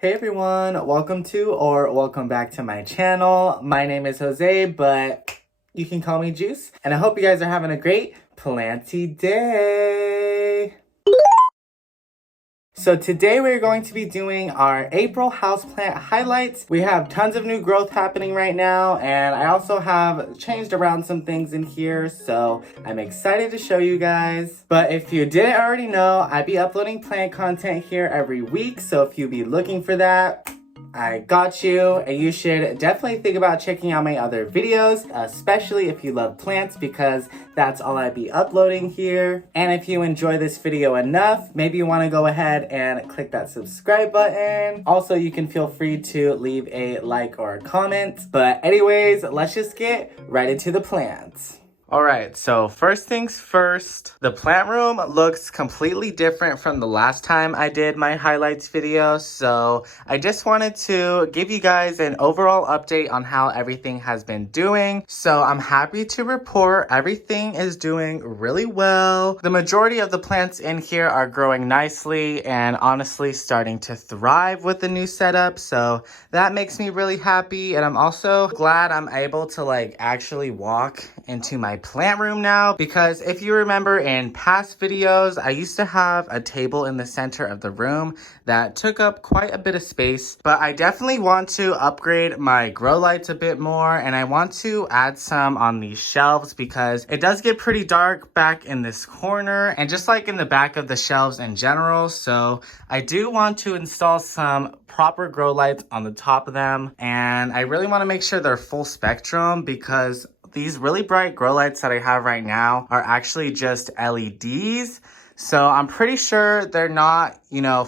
Hey everyone, welcome back to my channel. My name is Jose, but you can call me Juice. And I hope you guys are having a great planty day. So today we're going to be doing our April houseplant highlights. We have tons of new growth happening right now, and I also have changed around some things in here, so I'm excited to show you guys. But if you didn't already know, I'd be uploading plant content here every week, so if you be looking for that, I got you, and you should definitely think about checking out my other videos, especially if you love plants, because that's all I'd be uploading here. And if you enjoy this video enough, maybe you want to go ahead and click that subscribe button. Also, you can feel free to leave a like or a comment. But anyways, let's just get right into the plants. Alright, so first things first, the plant room looks completely different from the last time I did my highlights video, so I just wanted to give you guys an overall update on how everything has been doing. So I'm happy to report everything is doing really well. The majority of the plants in here are growing nicely and honestly starting to thrive with the new setup, so that makes me really happy. And I'm also glad I'm able to actually walk into my plant room now, because if you remember in past videos, I used to have a table in the center of the room that took up quite a bit of space. But I definitely want to upgrade my grow lights a bit more, and I want to add some on these shelves because it does get pretty dark back in this corner and just like in the back of the shelves in general. So I do want to install some proper grow lights on the top of them, and I really want to make sure they're full spectrum, because these really bright grow lights that I have right now are actually just LEDs. So I'm pretty sure they're not,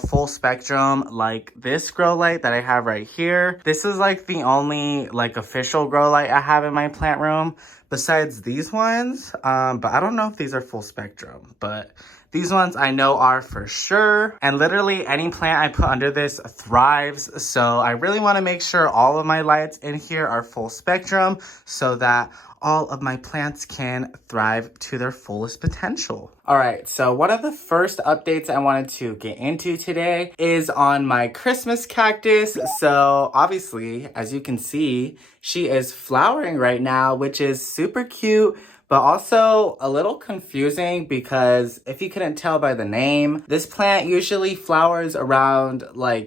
full spectrum like this grow light that I have right here. This is like the only official grow light I have in my plant room besides these ones. But I don't know if these are full spectrum, but these ones I know are for sure. And literally any plant I put under this thrives. So I really want to make sure all of my lights in here are full spectrum so that all of my plants can thrive to their fullest potential. All right, so one of the first updates I wanted to get into today is on my Christmas cactus. So obviously, as you can see, she is flowering right now, which is super cute, but also a little confusing because if you couldn't tell by the name, this plant usually flowers around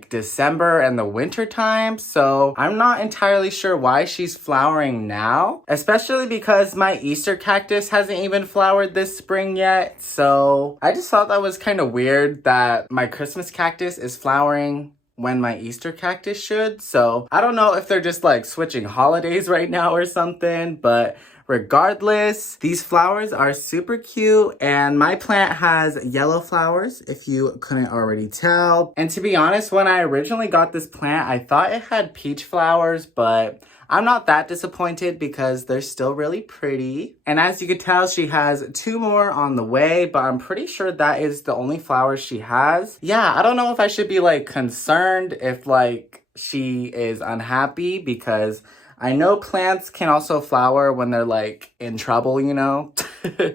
December and the winter time. So I'm not entirely sure why she's flowering now, especially because my Easter cactus hasn't even flowered this spring yet. So I just thought that was kind of weird that my Christmas cactus is flowering when my Easter cactus should. So I don't know if they're just switching holidays right now or something, but regardless, these flowers are super cute, and my plant has yellow flowers, if you couldn't already tell. And to be honest, when I originally got this plant, I thought it had peach flowers, but I'm not that disappointed because they're still really pretty. And as you can tell, she has 2 more on the way, but I'm pretty sure that is the only flowers she has. Yeah, I don't know if I should be concerned if she is unhappy, because I know plants can also flower when they're in trouble,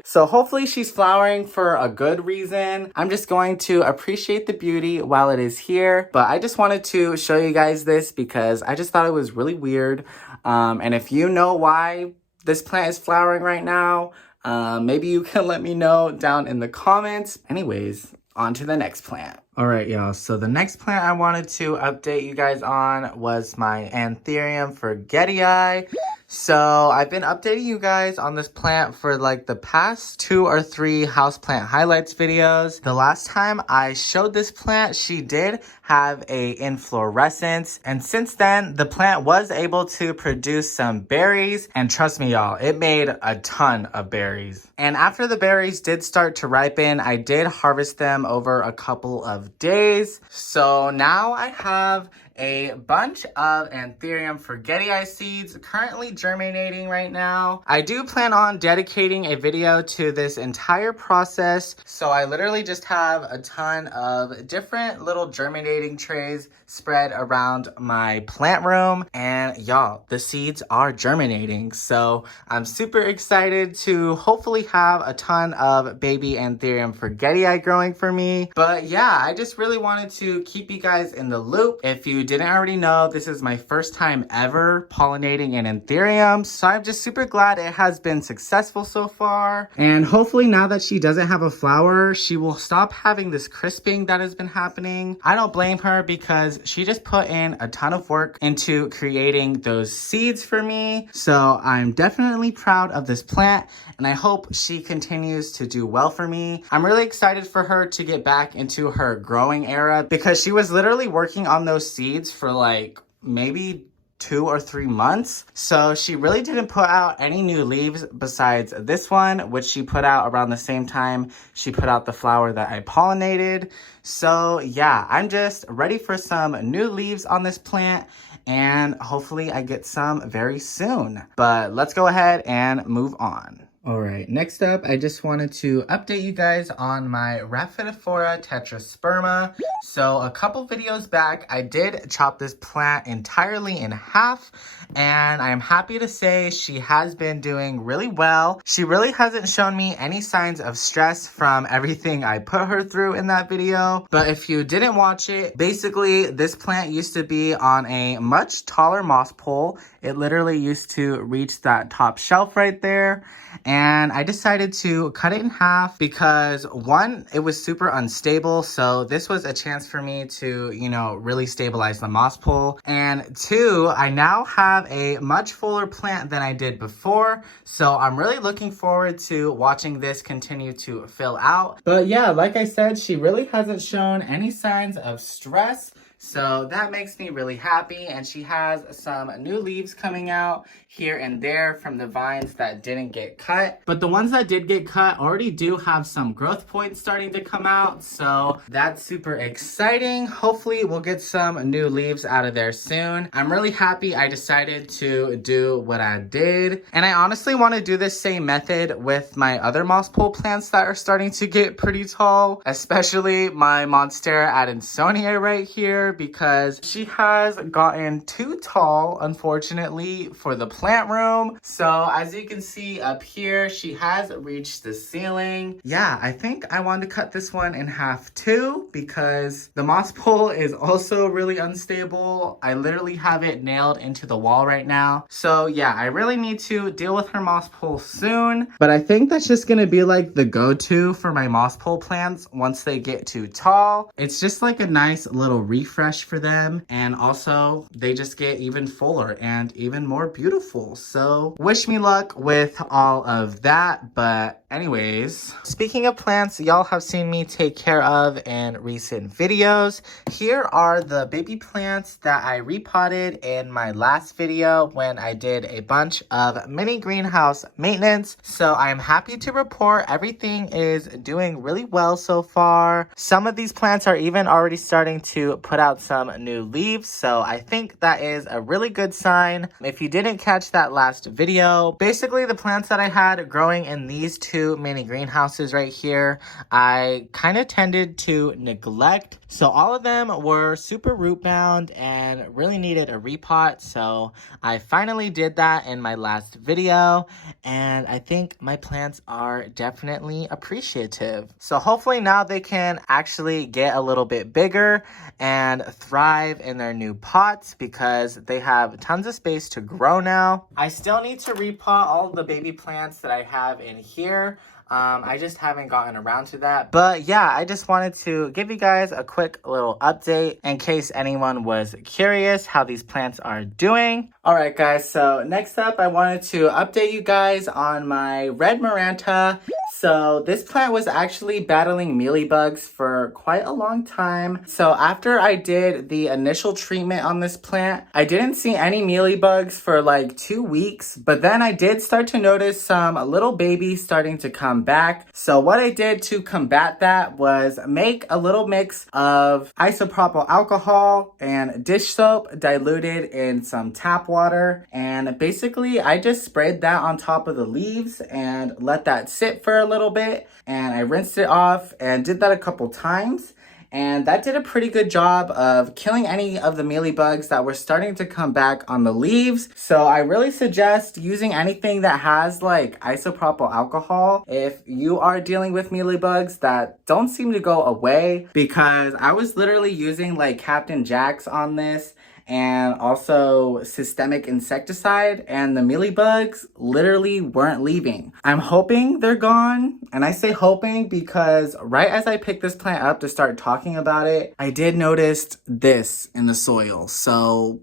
So hopefully she's flowering for a good reason. I'm just going to appreciate the beauty while it is here. But I just wanted to show you guys this because I just thought it was really weird. And if you know why this plant is flowering right now, maybe you can let me know down in the comments. Anyways, on to the next plant. All right, y'all. So the next plant I wanted to update you guys on was my anthurium forgetii. So I've been updating you guys on this plant for the past 2 or 3 houseplant highlights videos. The last time I showed this plant, she did have a inflorescence, and since then the plant was able to produce some berries, and trust me y'all, it made a ton of berries. And after the berries did start to ripen, I did harvest them over a couple of days. So now I have a bunch of anthurium forgetii seeds currently germinating right now. I do plan on dedicating a video to this entire process. So I literally just have a ton of different little germinating trays spread around my plant room. And y'all, the seeds are germinating. So I'm super excited to hopefully have a ton of baby anthurium forgetii growing for me. But yeah, I just really wanted to keep you guys in the loop. If you didn't already know, this is my first time ever pollinating an anthurium. So I'm just super glad it has been successful so far. And hopefully now that she doesn't have a flower, she will stop having this crisping that has been happening. I don't blame her because she just put in a ton of work into creating those seeds for me. So I'm definitely proud of this plant and I hope she continues to do well for me. I'm really excited for her to get back into her growing era because she was literally working on those seeds for like maybe 2 or 3 months. So she really didn't put out any new leaves besides this one, which she put out around the same time she put out the flower that I pollinated. So yeah, I'm just ready for some new leaves on this plant and hopefully I get some very soon. But let's go ahead and move on. All right, next up, I just wanted to update you guys on my rhaphidophora tetrasperma. So a couple videos back, I did chop this plant entirely in half, and I'm happy to say she has been doing really well. She really hasn't shown me any signs of stress from everything I put her through in that video. But if you didn't watch it, basically this plant used to be on a much taller moss pole. It literally used to reach that top shelf right there. And I decided to cut it in half because one, it was super unstable. So this was a chance for me to, you know, really stabilize the moss pole. And two, I now have a much fuller plant than I did before. So I'm really looking forward to watching this continue to fill out. But yeah, like I said, she really hasn't shown any signs of stress. So that makes me really happy, and she has some new leaves coming out here and there from the vines that didn't get cut. But the ones that did get cut already do have some growth points starting to come out, so that's super exciting. Hopefully we'll get some new leaves out of there soon. I'm really happy I decided to do what I did, and I honestly want to do this same method with my other moss pole plants that are starting to get pretty tall, especially my Monstera Adansonia right here, because she has gotten too tall, unfortunately, for the plant room. So as you can see up here, she has reached the ceiling. Yeah, I think I want to cut this one in half too because the moss pole is also really unstable. I literally have it nailed into the wall right now. So yeah, I really need to deal with her moss pole soon, but I think that's just gonna be like the go-to for my moss pole plants once they get too tall. It's just like a nice little refresh for them, and also they just get even fuller and even more beautiful. So wish me luck with all of that. But anyways, speaking of plants y'all have seen me take care of in recent videos, here are the baby plants that I repotted in my last video when I did a bunch of mini greenhouse maintenance. So I'm happy to report everything is doing really well so far. Some of these plants are even already starting to put out some new leaves, so I think that is a really good sign. If you didn't catch that last video, basically the plants that I had growing in these two mini greenhouses right here, I kind of tended to neglect. So all of them were super root bound and really needed a repot. So I finally did that in my last video, and I think my plants are definitely appreciative. So hopefully now they can actually get a little bit bigger and thrive in their new pots because they have tons of space to grow now. I still need to repot all the baby plants that I have in here. I just haven't gotten around to that. But yeah, I just wanted to give you guys a quick little update in case anyone was curious how these plants are doing. Alright guys, so next up I wanted to update you guys on my red maranta. So this plant was actually battling mealybugs for quite a long time. So after I did the initial treatment on this plant, I didn't see any mealybugs for like 2 weeks. But then I did start to notice some little babies starting to come come back. So what I did to combat that was make a little mix of isopropyl alcohol and dish soap diluted in some tap water. And basically I just sprayed that on top of the leaves and let that sit for a little bit. And I rinsed it off and did that a couple times. And that did a pretty good job of killing any of the mealybugs that were starting to come back on the leaves. So I really suggest using anything that has like isopropyl alcohol if you are dealing with mealybugs that don't seem to go away, because I was literally using like Captain Jack's on this and also systemic insecticide, and the mealybugs literally weren't leaving. I'm hoping they're gone, and I say hoping because right as I picked this plant up to start talking about it, I did notice this in the soil. So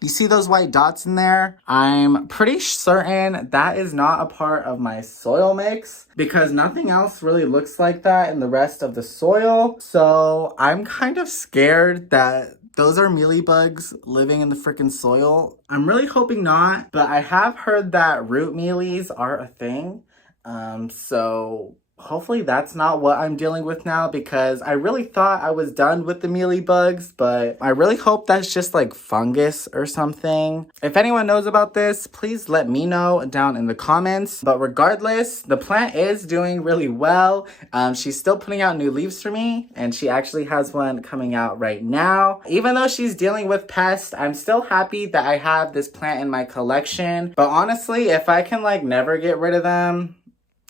you see those white dots in there? I'm pretty certain that is not a part of my soil mix, because nothing else really looks like that in the rest of the soil. So I'm kind of scared that those are mealybugs living in the freaking soil. I'm really hoping not, but I have heard that root mealies are a thing. So hopefully that's not what I'm dealing with now, because I really thought I was done with the mealybugs, but I really hope that's just like fungus or something. If anyone knows about this, please let me know down in the comments. But regardless, the plant is doing really well. She's still putting out new leaves for me, and she actually has one coming out right now. Even though she's dealing with pests, I'm still happy that I have this plant in my collection. But honestly, if I can like never get rid of them,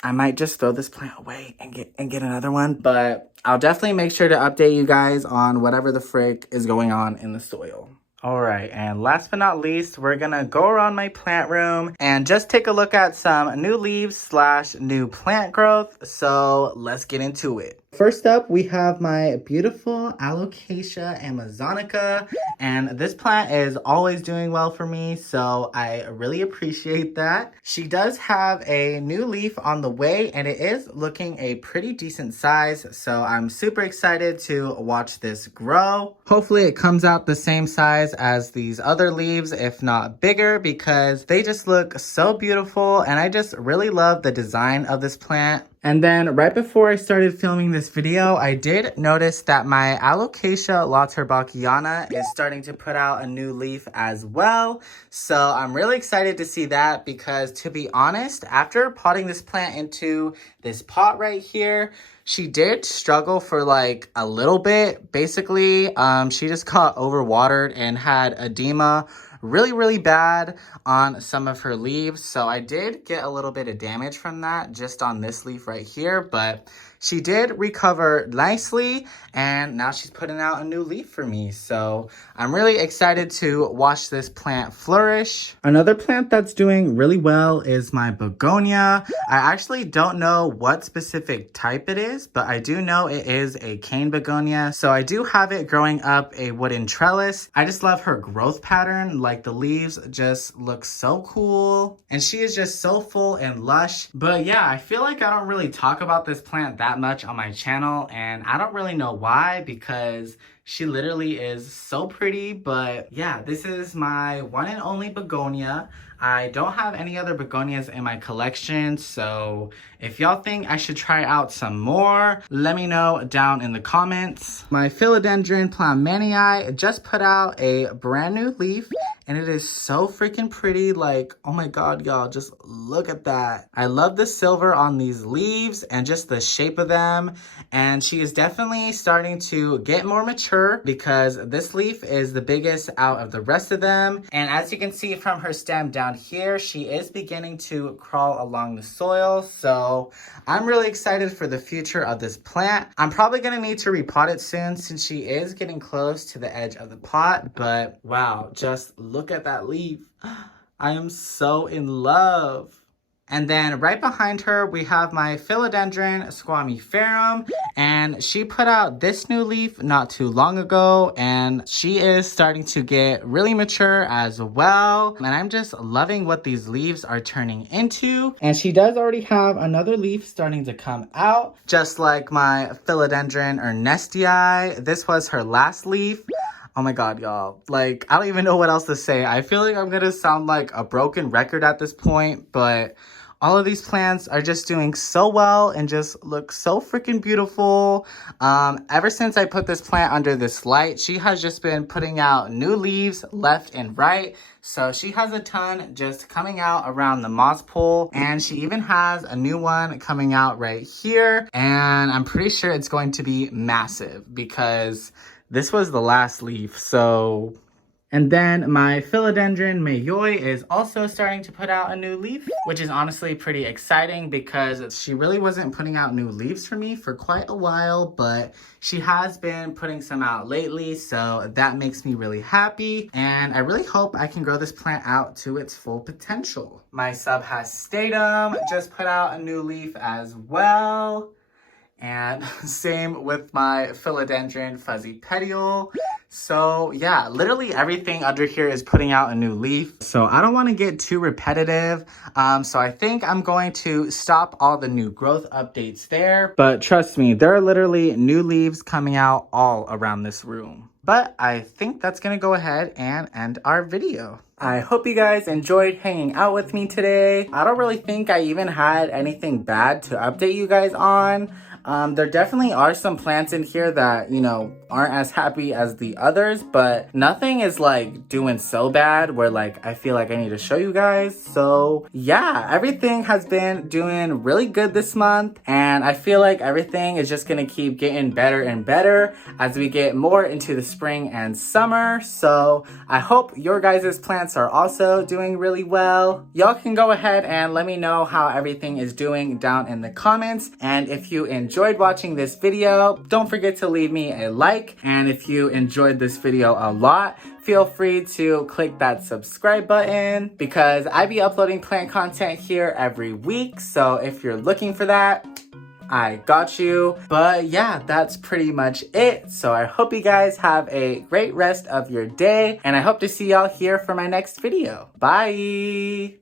I might just throw this plant away and get another one. But I'll definitely make sure to update you guys on whatever the frick is going on in the soil. All right, and last but not least, we're gonna go around my plant room and just take a look at some new leaves / new plant growth. So let's get into it. First up, we have my beautiful Alocasia amazonica, and this plant is always doing well for me, so I really appreciate that. She does have a new leaf on the way, and it is looking a pretty decent size, so I'm super excited to watch this grow. Hopefully it comes out the same size as these other leaves, if not bigger, because they just look so beautiful, and I just really love the design of this plant. And then right before I started filming this video, I did notice that my Alocasia lauterbachkiana is starting to put out a new leaf as well. So I'm really excited to see that, because to be honest, after potting this plant into this pot right here, she did struggle for like a little bit. Basically, she just got overwatered and had edema really bad on some of her leaves. So I did get a little bit of damage from that just on this leaf right here, but she did recover nicely, and now she's putting out a new leaf for me. So I'm really excited to watch this plant flourish. Another plant that's doing really well is my begonia. I actually don't know what specific type it is, but I do know it is a cane begonia. So I do have it growing up a wooden trellis. I just love her growth pattern. Like, the leaves just look so cool, and she is just so full and lush. But yeah, I feel like I don't really talk about this plant that much on my channel, and I don't really know why, because she literally is so pretty. But yeah, this is my one and only begonia. I don't have any other begonias in my collection, so if y'all think I should try out some more, let me know down in the comments. My philodendron plantmanii just put out a brand new leaf, and it is so freaking pretty. Like, oh my god, y'all, just look at that. I love the silver on these leaves and just the shape of them. And she is definitely starting to get more mature, because this leaf is the biggest out of the rest of them. And as you can see from her stem down here, she is beginning to crawl along the soil. So I'm really excited for the future of this plant. I'm probably gonna need to repot it soon, since she is getting close to the edge of the pot. But wow, just look at that leaf. I am so in love. And then right behind her, we have my philodendron squamiferum, and she put out this new leaf not too long ago, and she is starting to get really mature as well. And I'm just loving what these leaves are turning into. And she does already have another leaf starting to come out, just like my philodendron ernestii. This was her last leaf. Oh my god, y'all. Like, I don't even know what else to say. I feel like I'm gonna sound like a broken record at this point, but All of these plants are just doing so well and just look so freaking beautiful. Ever since I put this plant under this light, she has just been putting out new leaves left and right. So she has a ton just coming out around the moss pole, and she even has a new one coming out right here. And I'm pretty sure it's going to be massive because this was the last leaf. So... And then my philodendron mayoi is also starting to put out a new leaf, which is honestly pretty exciting because she really wasn't putting out new leaves for me for quite a while, but she has been putting some out lately, so that makes me really happy. And I really hope I can grow this plant out to its full potential. My subhastatum just put out a new leaf as well. And same with my philodendron fuzzy petiole. So yeah, literally everything under here is putting out a new leaf. So I don't want to get too repetitive. So I think I'm going to stop all the new growth updates there. But trust me, there are literally new leaves coming out all around this room. But I think that's going to go ahead and end our video. I hope you guys enjoyed hanging out with me today. I don't really think I even had anything bad to update you guys on. There definitely are some plants in here that, you know, aren't as happy as the others, but nothing is like doing so bad where like I feel like I need to show you guys. So yeah, everything has been doing really good this month, and I feel like everything is just gonna keep getting better and better as we get more into the spring and summer. So I hope your guys' plants are also doing really well. Y'all can go ahead and let me know how everything is doing down in the comments, and if you enjoyed watching this video, don't forget to leave me a like. And if you enjoyed this video a lot, feel free to click that subscribe button because I be uploading plant content here every week. So if you're looking for that, I got you. But yeah, that's pretty much it. So I hope you guys have a great rest of your day, and I hope to see y'all here for my next video. Bye!